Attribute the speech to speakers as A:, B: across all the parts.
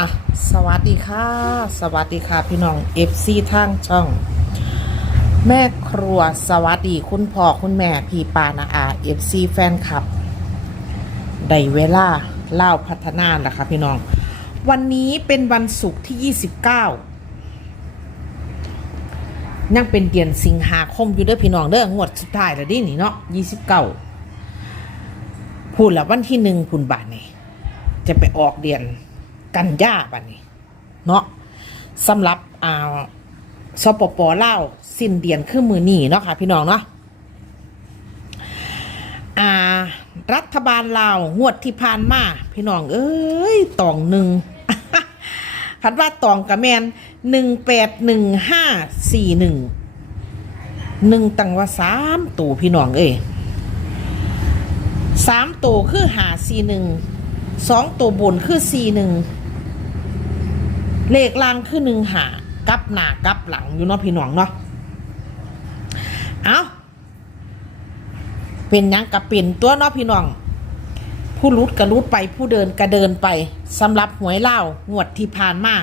A: อะสวัสดีค่ะ สวัสดีค่ะพี่น้องเอฟซีทางช่อง แม่ครัวสวัสดีคุณพ่อคุณแม่พี่ปานาอาเอฟซีแฟนคลับได้เวลาเล่าพัฒนาแล้วค่ะพี่น้อง วันนี้เป็นวันศุกร์ที่ 29 ยังเป็นเดือนสิงหาคมอยู่เด้อพี่น้องเด้องวดสุดท้ายแล้วดินี่เนาะ29พูดแล้ววันที่หนึ่งพูนบาทนี่จะไปออกเดือน กันยาบาทนี่เนาะสำหรับอ่าสปปลาสิ้นเดือนคือมือหนีเนาะค่ะพี่น้องเนาะอ่า รัฐบาลลาวงวดที่ผ่านมาพี่น้อง เอ้ยตองหนึ่งคันว่าตองกระแมนหนึ่งแปดหนึ่งห้าสี่หนึ่งหนึ่งตังว่าสามตัวพี่น้องเอ้ยสามตัวคือหาสี่หนึ่งสองตัวบนคือสี่หนึ่ง เลขล่างคือหนึ่งหากับหน้ากับหลังอยู่เนาะพี่น้องเนาะเอาเป็นยังกับเป็นตัวเนาะพี่น้อง ผู้รุดกระรุดไปผู้เดินกระเดินไปสำหรับหวยเล่างวดที่ผ่านมา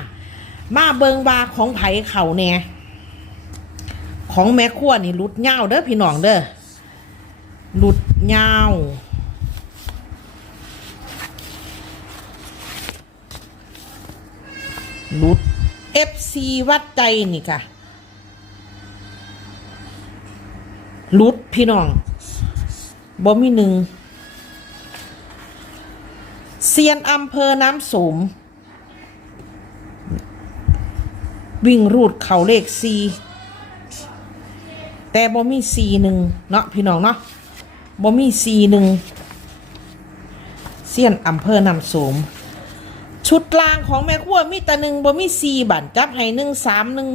A: มาเบิงบาของไผ่เขาแน่ของแม่ขั้วนี่รุดเงาเด้อพี่น้องเด้อรุดเงา รุด FC วัดใจนี่ค่ะรุดพี่น้องบ่มีหนึ่งเซียนอำเภอน้ำสม วิ่งรูดเขาเลขซีแต่บ่มีซีหนึ่งเนาะพี่น้องเนาะบ่มีซีหนึ่งเซียนอำเภอน้ำสม ชุดลางของแม่ขั้วมีแต่หนึ่งบ่มีซีบัตรจับให้หนึ่งสามหนึ่ง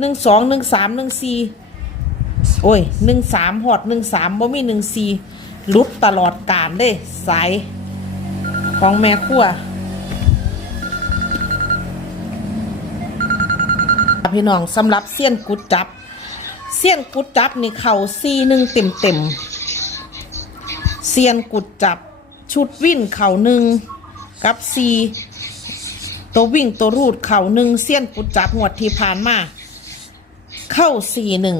A: หนึ่งสองหนึ่งสามหนึ่งสี่โอ้ยหนึ่งสามหอดหนึ่งสามบ่มีหนึ่งสี่ลุดตลอดการเลยสายของแม่ขั้วพี่น้องสำหรับเสี้ยนกุดจับ เสี้ยนกุดจับนี่เข่าซีหนึ่งเต็มเต็มเสี้ยนกุดจับชุดวิ่นเข่าหนึ่งกับซี ตัววิ่งตัวรูดเข่าหนึ่งเสี้ยนกุดจับหวดที่ผ่านมา เข้าซีหนึ่ง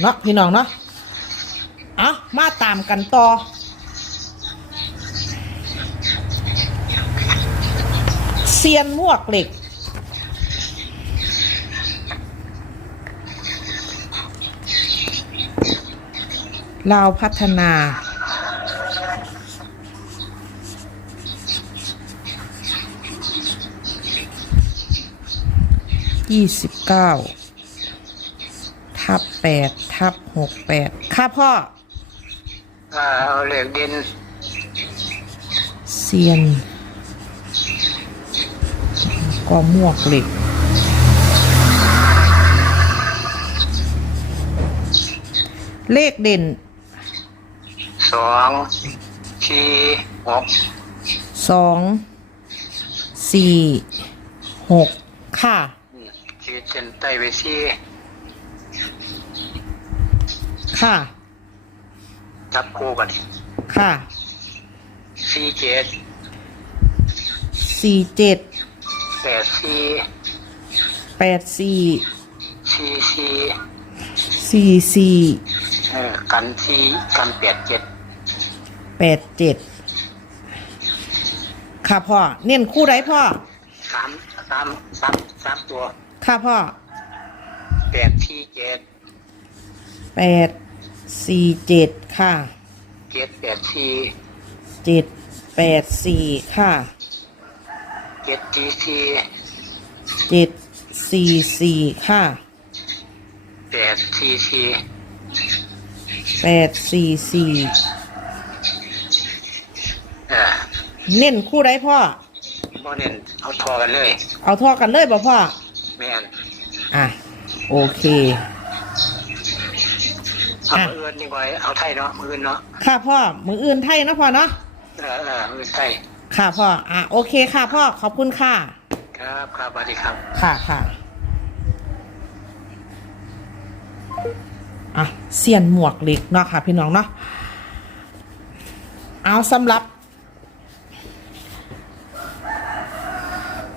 A: เนาะพี่น้องเนาะเอามาตามกันต่อเซียนมวกเหล็ก ลาวพัฒนา ยี่สิบเก้าทับแปดทับหกแปดค่ะพ่อ
B: อ่าเอาเหล็กดิน
A: เซียนก็มวกเหล็กเลขเด่น
B: สองสี่หก
A: สองสี่หกค่ะ
B: ขีดเส้นใต้ไปสี่
A: ค่ะ
B: จับคู่กัน
A: ค่ะ
B: สี่เจ็ด
A: สี่เจ็ด
B: แปดสี่
A: แปดสี่
B: สี่สี่
A: สี่สี่
B: เออกันสี่กันแปดเจ็ด
A: แปดเจ็ดค่ะพ่อ เน้นคู่ไรพ่อ
B: สามสามสามสามตัว
A: ค่ะพ่อ
B: แปดสี่เจ็ด
A: แปดสี่เจ็ดค่ะ
B: เจ็ดแปดสี่
A: เจ็ดแปดสี่ค่ะ
B: เจ็ดสี่สี่
A: เจ็ดสี่สี่ค่ะ
B: แปดสี่สี่
A: แปดสี่สี่
B: เออ
A: เน้นคู่ไรพ่อ
B: โมเน้นเอาทอกันเลย
A: เอาท่อกันเลยบ่พ่อ
B: แม่น
A: อะโอเค
B: เอา
A: อะ
B: มืออื่นนี่ไว้เอาไทยเนาะมืออื่นเนาะ
A: ค่ะพ่อมืออื่นไทยนะพ่อเนาะ
B: เออเออมือไทย
A: ค่ะพ่ออะโอเคค่ะพ่อขอบคุณค่ะ
B: ครับครับสวัสดีครับ
A: ค่ะค่ะอะเสียนหมวกเหล็กเนาะค่ะ พี่น้องเนาะเอาสำหรับ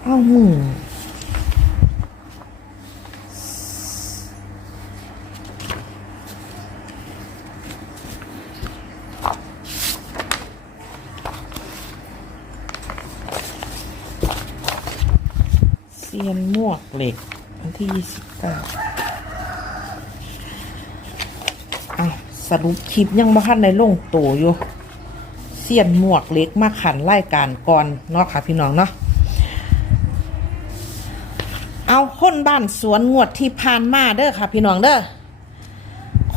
A: เอ้ามึงเซียนมวก เหล็กวันที่ยี่สิบเก้าอะสรุปคลิปยังมาคันในลงโตอยู่เสียนหมวกเล็กมาขันไล่การก่อนเนาะค่ะพี่น้องเนาะเอาคนบ้านสวนงวดที่ผ่านมาเด้อค่ะ พี่น้องเด้อ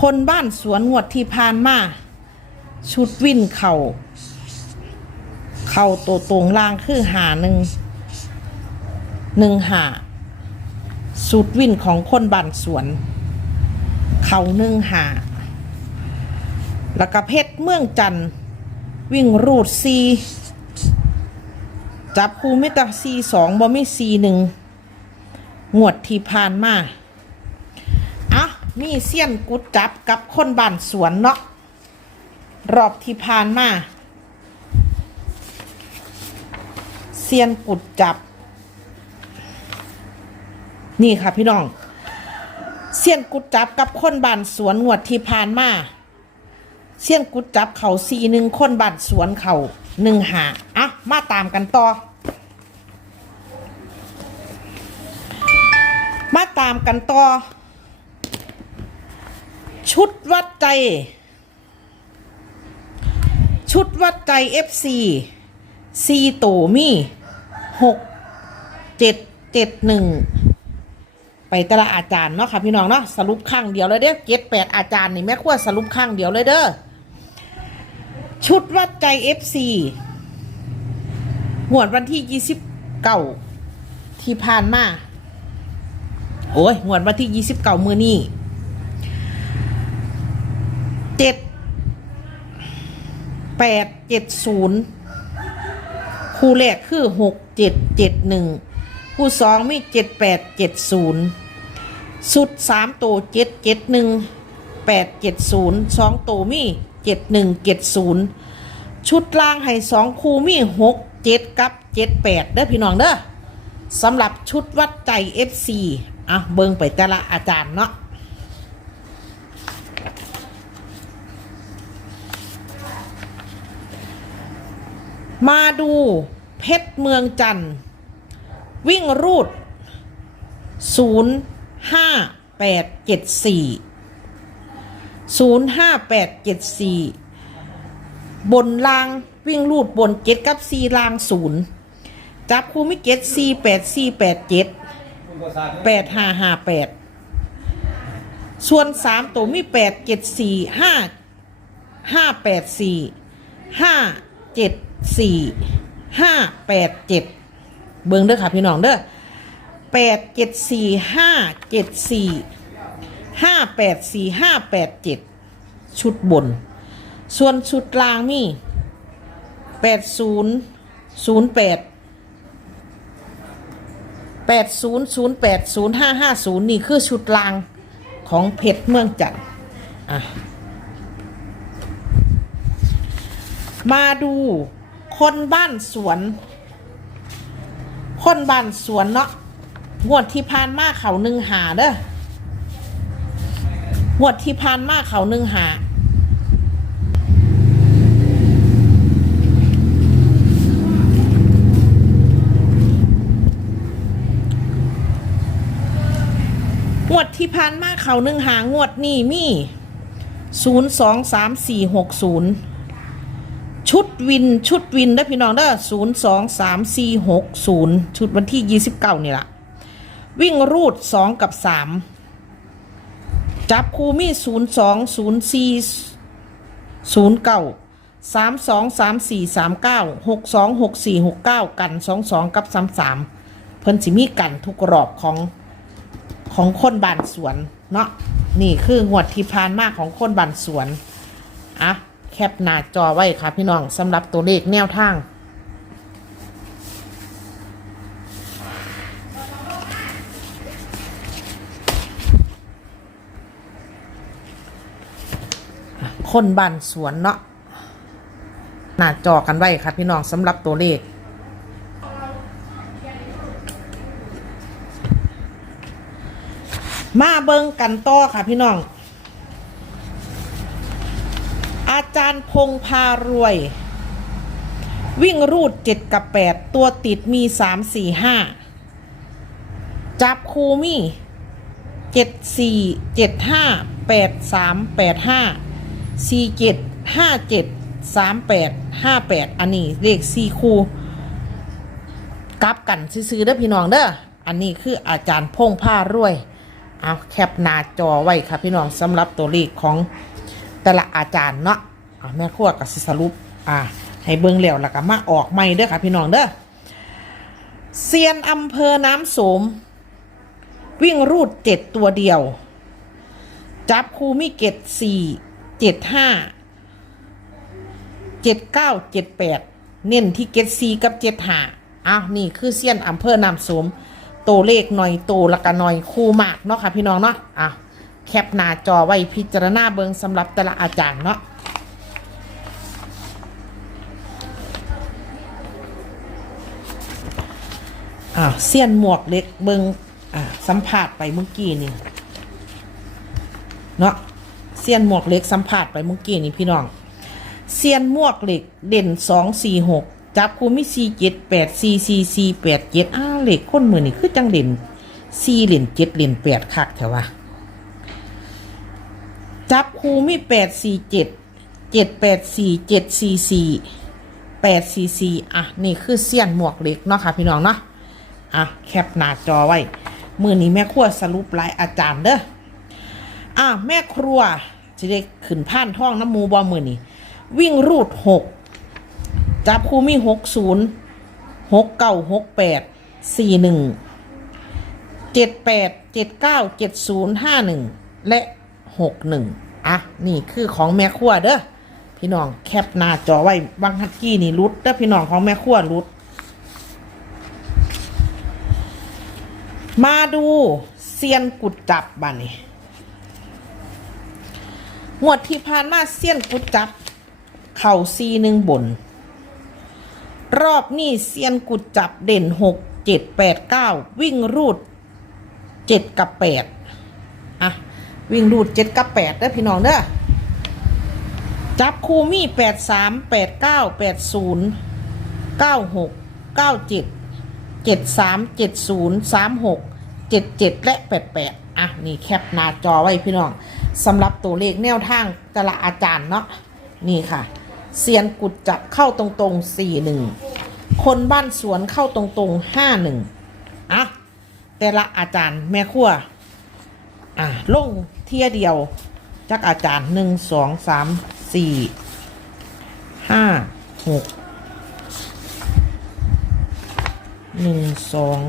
A: คนบ้านสวนงวดที่ผ่านมาชุดวินเข่าเข่าตัวตรงล่างคือหาหนึ่งหนึ่งหา สุดวินของคนบ้านสวน เข่าหนึ่งหาแล้วก็เพชรเมืองจันทร์วิ่งรูดซีจับคูมิตาซีสองบ่มีซีหนึ่งงวดที่ผ่านมาอะมีเสี้ยนกุดจับกับคนบ้านสวนเนาะรอบที่ผ่านมาเสี้ยนกุดจับ นี่ค่ะพี่น้องเสี้ยนกุดจับกับคนบ้านสวนงวดที่ผ่านมาเสี้ยนกุดจับเขาซีหนึ่งคนบัตรสวนเขาหนึ่งหาอะมาตามกันต่อ มาตามกันต่อ ชุดวัดใจ ชุดวัดใจ FC ซีโตมี่หกเจ็ดเจ็ดหนึ่ง ไปแต่ละอาจารย์เนาะค่ะพี่น้องเนาะสรุปข้างเดียวเลยเด้อเจ็ดแปดอาจารย์นี่แม่ขั้วสรุปข้างเดียวเลยเด้อชุดวัดใจ FC หวดวันที่ยี่สิบเก้าที่ผ่านมาโอ้ยหวดวันที่ยี่สิบเก้ามือนี่เจ็ดแปดเจ็ดศูนย์คู่แรกคือหกเจ็ดเจ็ดหนึ่ง คู่สองมีเจ็ดแปดเจ็ดศูนย์สุดสามตัวเจ็ดเจ็ดหนึ่งแปดเจ็ดศูนย์สองตัวมีเจ็ดหนึ่งเจ็ดศูนย์ชุดล่างให้สองคู่มีหกเจ็ดกับเจ็ดแปดเด้อพี่น้องเด้อสำหรับชุดวัดใจ FC อะเบิ่งไปแต่ละอาจารย์เนาะมาดูเพชรเมืองจันทร์ วิ่งรูด 0 5 8 7 4 0 5 8 7 4 บนรางวิ่งรูดบนเจ็ดกับสี่รางศูนย์จับคู่มิเก็ตสี่แปดสี่แปดเจ็ดแปดห้าห้าแปดส่วนสามตัวมีแปดเจ็ดสี่ห้าห้าแปดสี่ห้าเจ็ดสี่ห้าแปดเจ็ด เบิ่งเด้อค่ะพี่น้องเด้อแปดเจ็ดสี่ห้าเจ็ดสี่ห้าแปดสี่ห้าแปดเจ็ดชุดบน ส่วนชุดกลางนี่แปดศูนย์ศูนย์แปดแปดศูนย์ศูนย์แปดศูนย์ห้าห้าศูนย์นี่คือชุดลางของเพชรเมืองจันทร์มาดูคนบ้านสวน คนบ้านสวนเนาะงวดที่ผ่านมาเขาหนึ่งหาเด้องวดที่ผ่านมาเขาหนึ่งหาหวดที่ผ่านมาเขาหนึ่งหางวดนี่มี่ศูนย์สองสามสี่หกศูนย์ ชุดวินชุดวินได้พี่น้องเด้อศูนย์สองสามสี่หกศูนย์ชุดวันที่ยี่สิบเก้านี่ละวิ่งรูดสองกับสามจับคูมี่ศูนย์สองศูนย์สี่ศูนย์เก้าสามสองสามสี่สามเก้าหกสองหกสี่หกเก้ากันสองสองกับสามสามเพิ่นสิมีกันทุกรอบของของคนบานสวนเนาะนี่คืองวดที่ผ่านมาของคนบานสวนอะ แคปหน้าจอไว้ค่ะพี่น้องสำหรับตัวเลขแนวทาง คนบ้านสวนเนาะหน้าจอกันไว้ค่ะพี่น้องสำหรับตัวเลขมาเบิ่งกันต่อค่ะพี่น้อง จารย์พงพารวย วิ่งรูดเจ็ดกับแปดตัวติดมีสามสี่ห้าจับคูมี่เจ็ดสี่เจ็ดห้าแปดสามแปดห้าสี่เจ็ดห้าเจ็ดสามแปดห้าแปดอันนี้เลขสี่คูกลับกันซื้อๆเด้อพี่น้องเด้ออันนี้คืออาจารย์พงผ้ารวย เอาแคปหน้าจอไว้ค่ะพี่น้องสำหรับตัวเลขของแต่ละอาจารย์เนาะ อาแม่ครัวกับสิสรุปอ่าให้เบิ่งแล้วแล้วก็มาออกใหม่เด้อค่ะพี่น้องเด้อเซียนอำเภอน้ำสม วิ่งรูดเจ็ดตัวเดียว จับคูมิเกตสี่เจ็ดห้าเจ็ดเก้าเจ็ดแปดเน้นที่เกตสี่กับเจ็ดห้าอ้าวนี่คือเซียนอำเภอน้ำสมตัวเลขหน่อยโตล้วก็หน่อยคู่มากเนาะค่ะพี่น้องเนาะอะแคปหน้าจอไว้พิจารณาเบิงสำหรับแต่ละอาจารย์เนาะ อะเสี้ยนหมวกเล็กเบิงอะสัมผัสไปเมื่อกี้นี่เนาะเสี้ยนหมวกเล็กสัมผัสไปเมื่อกี้นี่พี่น้องเสี้ยนหมวกเหล็กเด่นสองสี่หกจับคูมิสี่เจ็ดแปดสี่สี่สี่แปดเจ็ดอ้าเหล็กคนมือนี่คือจังเด่นสี่เหรียญเจ็ดเหรียญแปดคักแถววะจับคูมิแปดสี่เจ็ดเจ็ดแปดสี่เจ็ดสี่สี่แปดสี่สี่อะนี่คือเสี้ยนหมวกเหล็กเนาะค่ะพี่น้องเนาะ อะแคปหน้าจอไว้มือนี้แม่ครัวสรุปรายอาจารย์เด้ออะแม่ครัวจะได้ขึ้นผ่านท้องน้ำมูบอมือนี้วิ่งรูดหกจับคูมีหกศูนย์หกเก้าหกแปดสี่หนึ่งเจ็ดแปดเจ็ดเก้าเจ็ดศูนย์ห้าหนึ่งและหกหนึ่งอะนี่คือของแม่ครัวเด้อพี่น้องแคปหน้าจอไว้บางฮัตกี้นี่รุดเด้อพี่น้องของแม่ครัวรุด มาดูเซียนกุดจับบ้านี่งวดที่ผ่านมาเซียนกุดจับ เข่าซีหนึ่งบน รอบนี้เซียนกุดจับเด่นหกเจ็ดแปดเก้าวิ่งรูดเจ็ดกับแปดอะ วิ่งรูดเจ็ดกับแปดเด้อพี่น้องเด้อจับคูมี่แปดสามแปดเก้าแปดศูนย์เก้าหกเก้าเจ็ดเจ็ดสามเจ็ดศูนย์สามหก เจ็ดเจ็ดและแปดแปดอะ นี่แคปหน้าจอไว้พี่น้องสำหรับตัวเลขแนวทางแต่ละอาจารย์เนาะนี่ค่ะเซียนกุดจับเข้าตรงๆสี่หนึ่งคนบ้านสวนเข้าตรงๆห้าหนึ่งอะแต่ละอาจารย์แม่ครัวอะลงเทียเดียวจากอาจารย์หนึ่งสองสามสี่ห้าหกหนึ่งสอง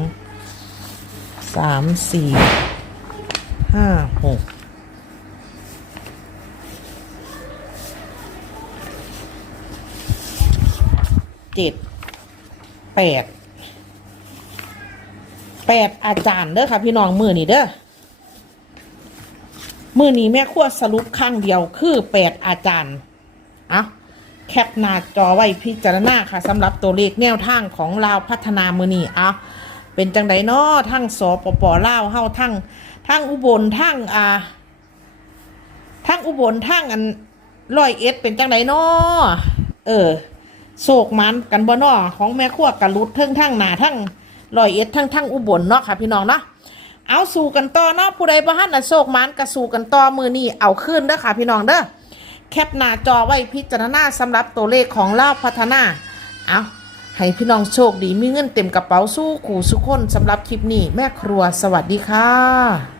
A: สามสี่ห้าหกเจ็ดแปดแปดอาจารย์เด้อค่ะพี่น้องมือนี่เด้อมือนี้แม่ขั้วสรุปข้างเดียวคือแปดอาจารย์เอาแคปหน้าจอไว้พิจารณาค่ะสำหรับตัวเลขแนวทางของลาพัฒนามือนี้เอา เป็นจังไดเนาะทั้งสปปลาวเฮาทั้งทั้งอุบลทั้งอ่าทั้งอุบลทั้งอันร้อยเอ็ดเป็นจังไดเนาะเออโศกมันกันบ่เนาะของแม่ขั้วกันรุดเทิงทั้งหนาทั้งร้อยเอ็ดทั้งทั้งอุบลเนาะค่ะพี่น้องเนาะเอาสู่กันต่อเนาะผู้ใดบ่ฮั่นน่ะโชคหมันก็สู่กันต่อมือนี้เอาขึ้นเด้อค่ะพี่น้องเด้อแคปหน้าจอไว้พิจารณาสำหรับตัวเลขของลาพัฒนาเอา ให้พี่น้องโชคดีมีเงินเต็มกระเป๋าสู้ขู่สุขคนสำหรับคลิปนี้แม่ครัวสวัสดีค่ะ